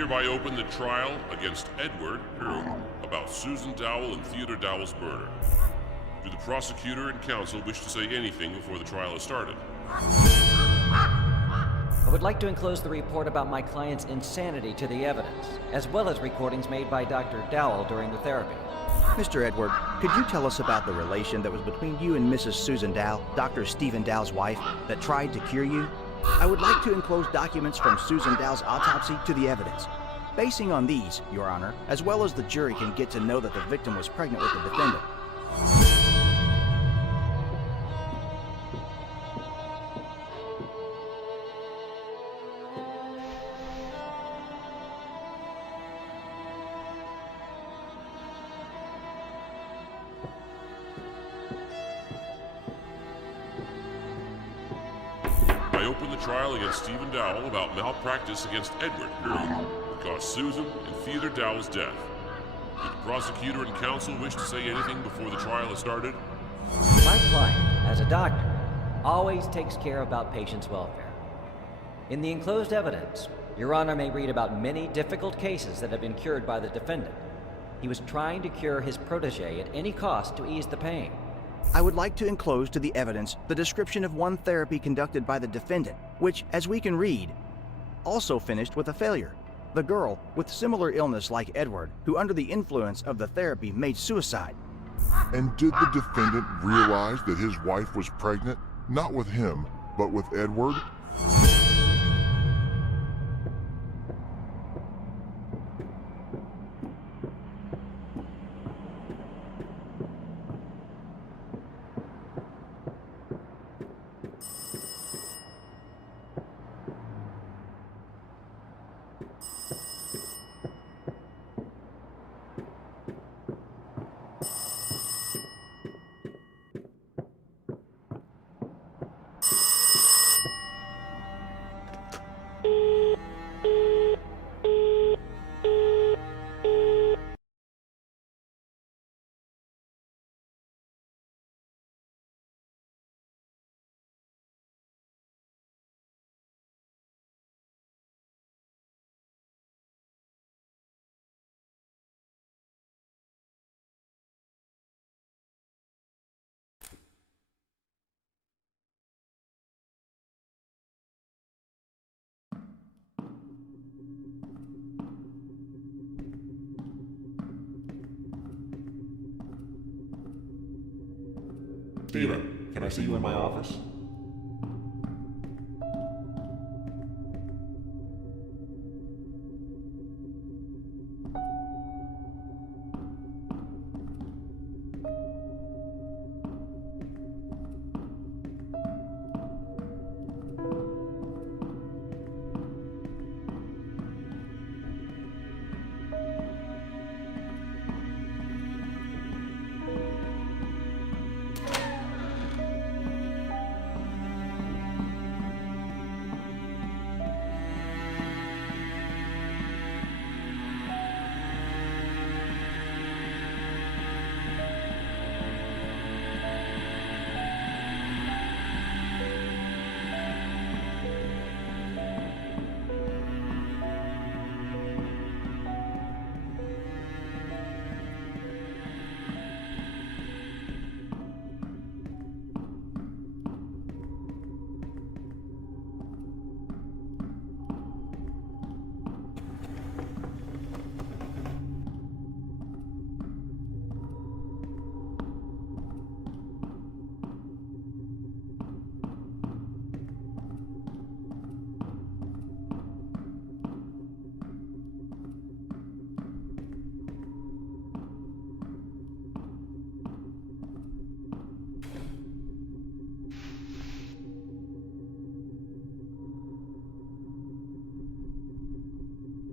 hereby open the trial against Edward Drew about Susan Dowell and Theodore Dowell's murder. Do the prosecutor and counsel wish to say anything before the trial is started? I would like to enclose the report about my client's insanity to the evidence, as well as recordings made by Dr. Dowell during the therapy. Mr. Edward, could you tell us about the relation that was between you and Mrs. Susan Dowell, Dr. Stephen Dowell's wife, that tried to cure you? I would like to enclose documents from Susan Dowell's autopsy to the evidence. Basing on these, Your Honor, as well as the jury can get to know that the victim was pregnant with the defendant. I open the trial against Stephen Dowell about malpractice against Edward Drew that caused Susan and Theodore Dowell's death. Do the prosecutor and counsel wish to say anything before the trial is started? My client, as a doctor, always takes care about patients' welfare. In the enclosed evidence, Your Honor may read about many difficult cases that have been cured by the defendant. He was trying to cure his protege at any cost to ease the pain. I would like to enclose to the evidence the description of one therapy conducted by the defendant, which, as we can read, also finished with a failure. The girl, with similar illness like Edward, who under the influence of the therapy made suicide. And did the defendant realize that his wife was pregnant, not with him, but with Edward? Steven, can I see you in my office?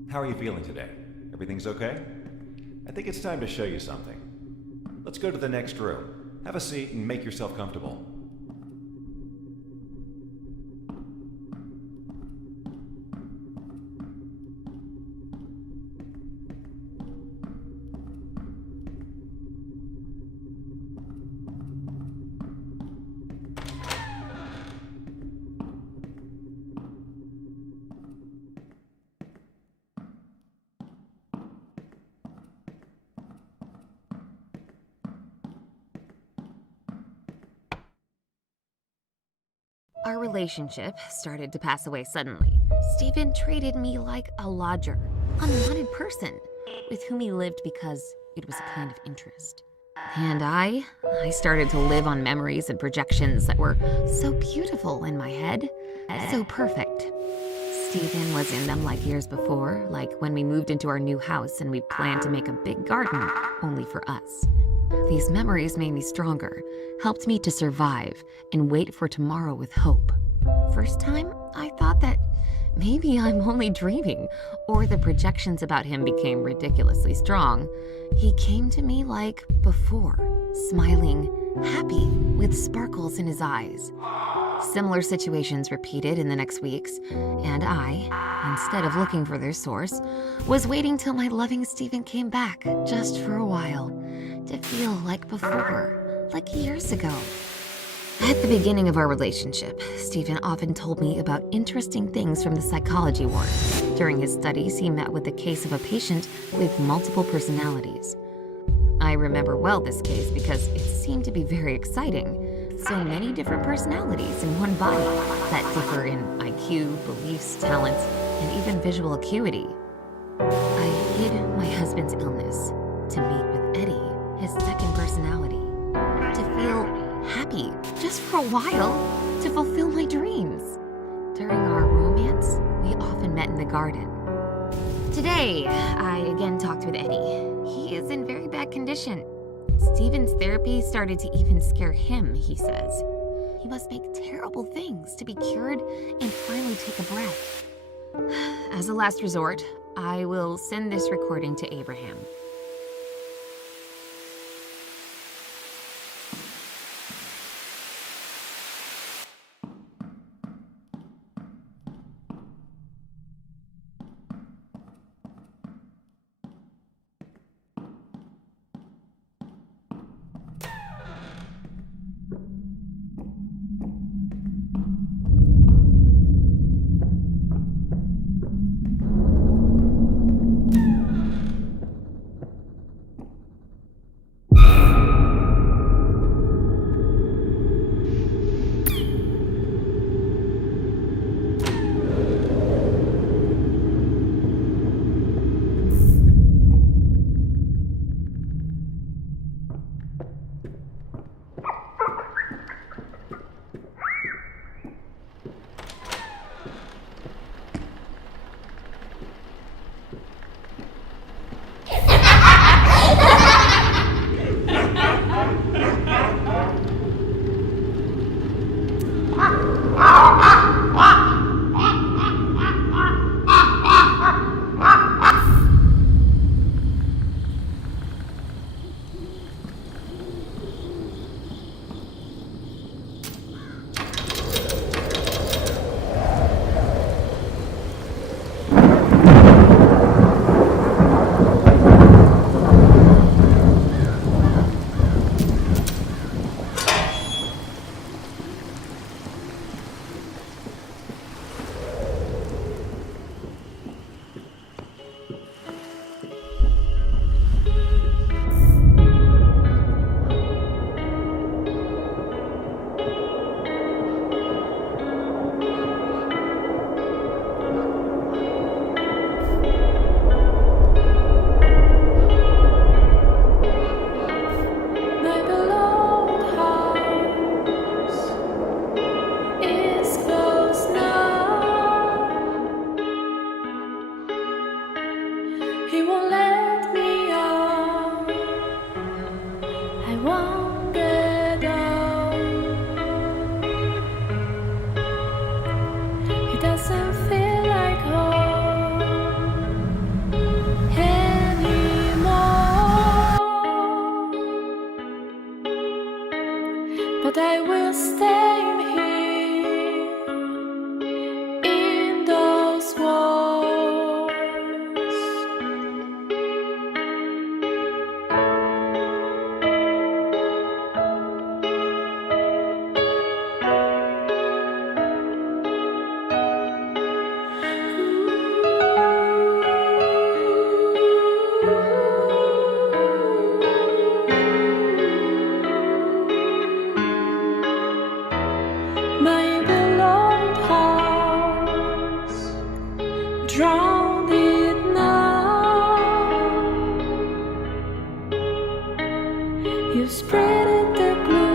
How are you feeling today? Everything's okay? I think it's time to show you something. Let's go to the next room. Have a seat and make yourself comfortable. our relationship started to pass away suddenly, Stephen treated me like a lodger, unwanted person with whom he lived because it was a kind of interest. And I started to live on memories and projections that were so beautiful in my head, so perfect. Stephen was in them like years before, like when we moved into our new house and we planned to make a big garden only for us. These memories made me stronger, helped me to survive and wait for tomorrow with hope. First time, I thought that maybe I'm only dreaming, or the projections about him became ridiculously strong. He came to me like before, smiling, happy, with sparkles in his eyes. Similar situations repeated in the next weeks, and I, instead of looking for their source, was waiting till my loving Stephen came back, just for a while, to feel like before, like years ago. At the beginning of our relationship, Stephen often told me about interesting things from the psychology ward. During his studies, he met with the case of a patient with multiple personalities. I remember well this case because it seemed to be very exciting. So many different personalities in one body that differ in IQ, beliefs, talents, and even visual acuity. I hid my husband's illness to meet with Eddie, his second personality, to feel happy just for a while, to fulfill my dreams. During our romance, we often met in the garden. Today, I again talked with Eddie. He is in very bad condition. Stephen's therapy started to even scare him, he says. He must make terrible things to be cured and finally take a breath. As a last resort, I will send this recording to Abraham. But I will stay here in those walls. You spread the blue.